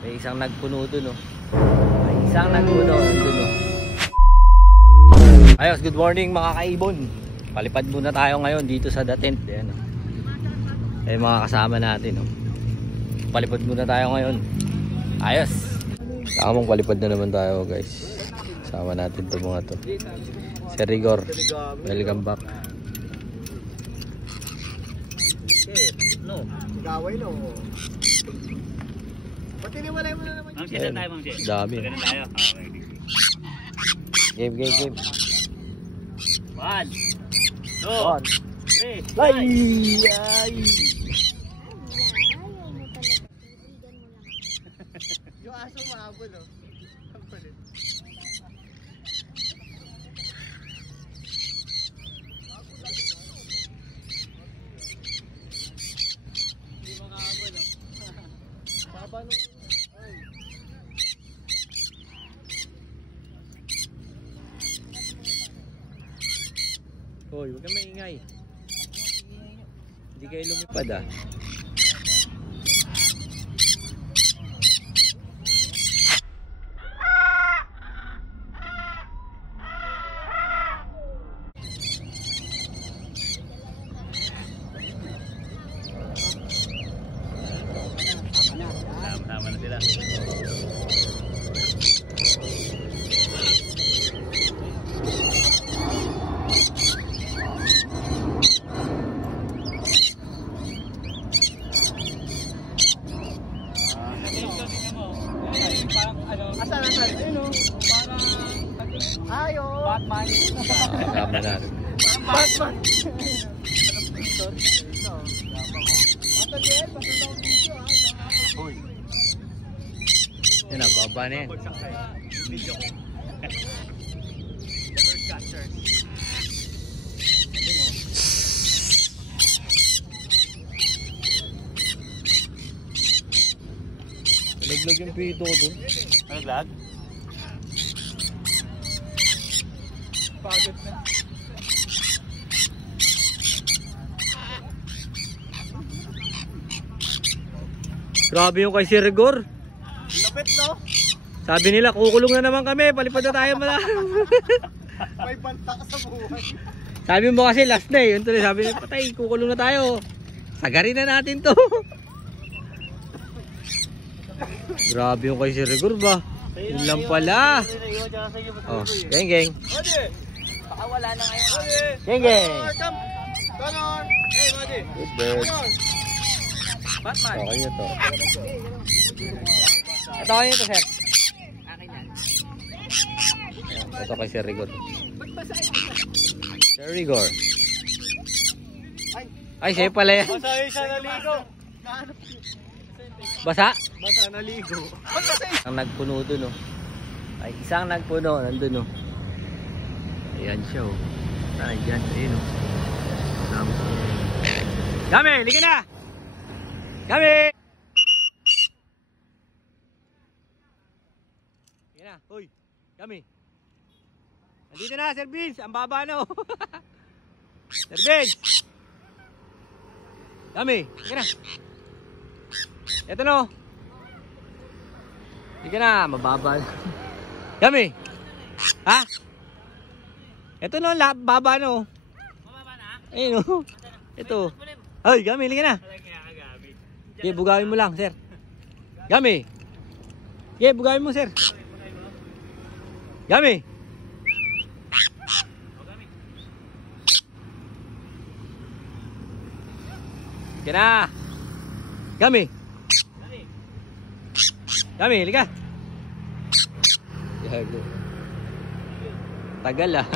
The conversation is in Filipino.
May isang nagpuno dun, oh. May isang nagpuno dun, oh. Ayos, good morning mga kaibon. Palipad muna tayo ngayon dito sa The Tent. Ayan, oh. Eh, mga kasama natin, oh. Palipad muna tayo ngayon. Ayos. Nakamang palipad na naman tayo, guys. Sama natin itong mga to. Si Rigor, welcome back. No. Gaway no. Pati niwalay mo na naman. Ma'am, sila tayo, ma'am. Dami. Sila tayo. Game. 1, 2, 3. Ay! Yung aso mahabol oh. Ang kulit. Hindi makahabol oh. Baba nung... Ay. Hoy, huwag kang maingay. Hindi kayo lumipad, ah. Tama na sila. Asan? Ayun oh. Parang... Ayo. Batman. Tama na. Batman. Yan na, baba na yan. Nalaglag yung pito ko dun. Naglag? Pagod na. Grabe yung kay Sir Rigor. Lapit no? Sabi nila, kukulong na naman kami. Palipad na tayo mala. May banta ka sa buhay. Sabi mo kasi last na eh. Yun tuloy, sabi nila, patay, kukulong na tayo. Sagarin na natin to. Grabe yung kay Sir Rigor ba? Yun lang pala. Oh, geng. Baka wala na ngayon. Geng. Ganon. Hey, Madi. Good bird. Batman. Okay nyo to. Ito kayo to, sir. Akin yan. Ito kay Sir Rigor. Sir Rigor. Ay, siya pala yan. Basa yung siya naligo. Basa? Basa naligo. Ang nagpuno dun, oh. Ay, isang nagpuno. Nandun, oh. Ayan siya, oh. Ayan, ayun, oh. Dami, liga na! Dami! Liga na, hoy. Dami. Nandito na, Sir Vince. Ang baba na, oh. Sir Vince! Dami, liga na. Ito no. Liga na, mababa na. Dami! Ha? Ito no, baba no. Mababa na? Ayun no. Ito. Ay, Gami, liga na. Sige, bugawin mo lang, sir. Gami. Sige, bugawin mo, sir. Gami. Sige na. Gami. Gami, liga. Tagal ah.